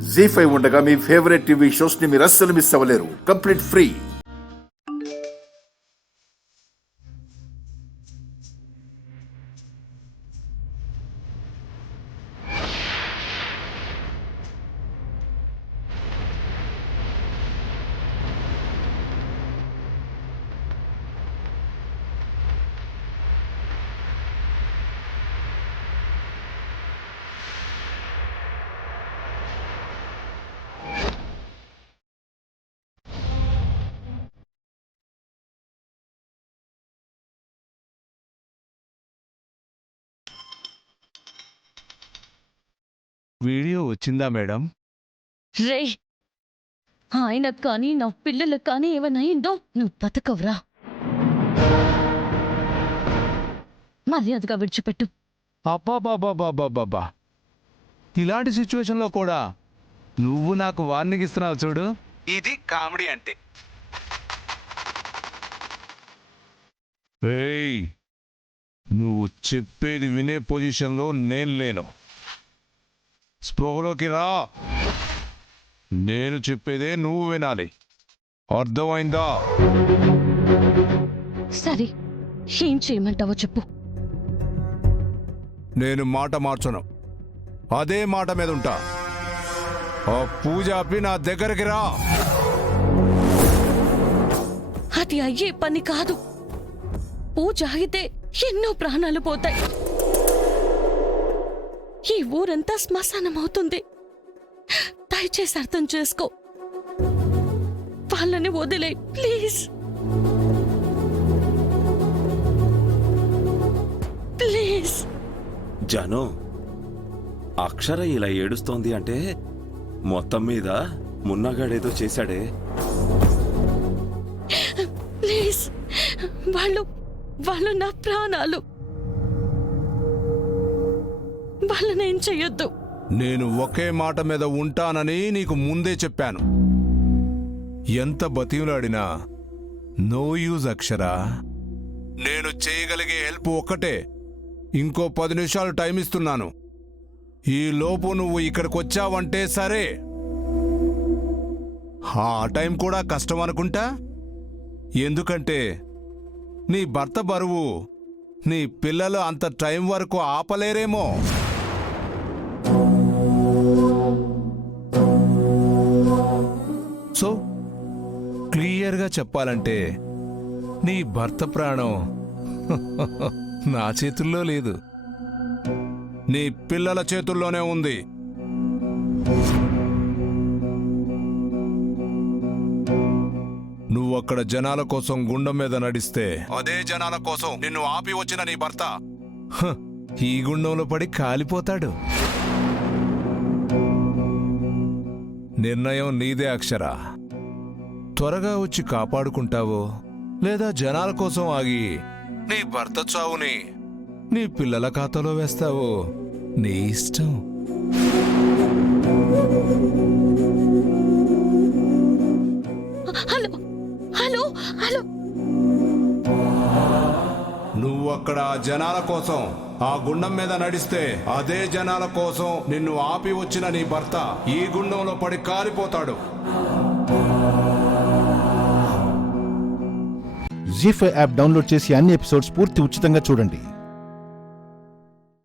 జీ5 ఉండగా మీ favourite TV shows ని మీరు అస్సలు మిస్ అవ్వలేరు. Complete free. వీడియో వచ్చిందా మేడం? రే, ఆయనకు కానీ నా పిల్లలకు కానీ ఏమైనా నువ్వు బతకవురా. మర్యాదగా విడిచిపెట్టు. అబ్బాబాబాబాబాబా, ఇలాంటి సిచ్యువేషన్లో కూడా నువ్వు నాకు వార్నింగ్ ఇస్తున్నావు చూడు, ఇది కామెడీ అంటే. ఏయ్, నువ్వు చెప్పేది వినే పొజిషన్లో నేను లేను. స్పృహలోకి రా. నేను చెప్పేదే నువ్వు వినాలి, అర్థమైందా? సరే, ఏం చేయమంటావో చెప్పు. నేను మాట మార్చను, అదే మాట మీద ఉంటా. ఆ పూజ ఆపి నా దగ్గరికి రా. అది అయ్యే పని కాదు. పూజ ఆగితే ఎన్నో ప్రాణాలు పోతాయి. ఈ ఊరంతా శ్మశానం అవుతుంది. దయచేసి అర్థం చేసుకో. వాళ్ళని వదిలే ప్లీజ్. ప్లీజ్. జాను, అక్షర ఇలా ఏడుస్తోంది అంటే మొత్తం మీద మున్నగాడేదో చేశాడే. ప్లీజ్, వాళ్ళు నా ప్రాణాలు. వాళ్ళనేం చెయ్యొద్దు. నేను ఒకే మాట మీద ఉంటానని నీకు ముందే చెప్పాను. ఎంత బతిమలాడినా నో యూజ్ అక్షరా. నేను చేయగలిగే హెల్ప్ ఒక్కటే. ఇంకో 10 నిమిషాలు టైం ఇస్తున్నాను. ఈ లోపు నువ్వు ఇక్కడికొచ్చావంటే సరే. ఆ టైం కూడా కష్టం అనుకుంటా. ఎందుకంటే నీ భర్త బరువు నీ పిల్లలు అంత టైం వరకు ఆపలేరేమో. సో క్లియర్గా చెప్పాలంటే నీ భర్త ప్రాణం నా చేతుల్లో లేదు, నీ పిల్లల చేతుల్లోనే ఉంది. నువ్వు అక్కడ జనాల కోసం గుండం మీద నడిస్తే అదే జనాల కోసం నిన్ను ఆపి వచ్చిన నీ భర్త ఈ గుండంలో పడి కాలిపోతాడు. నిర్ణయం నీదే అక్షరా. త్వరగా వచ్చి కాపాడుకుంటావో లేదా జనాల కోసం ఆగి నీ భర్త చావుని నీ పిల్లల ఖాతాలో వేస్తావో నీ ఇష్టం. Hello hello hello. నువ్వు అక్కడ జనాల కోసం ఆ గుండం మీద నడిస్తే అదే జనాల కోసం నిన్ను ఆపి వచ్చిన నీ భర్త ఈ గుండంలో పడి కాలిపోతాడు. జీ5 యాప్ డౌన్లోడ్ చేసి అన్ని ఎపిసోడ్స్ పూర్తి ఉచితంగా చూడండి.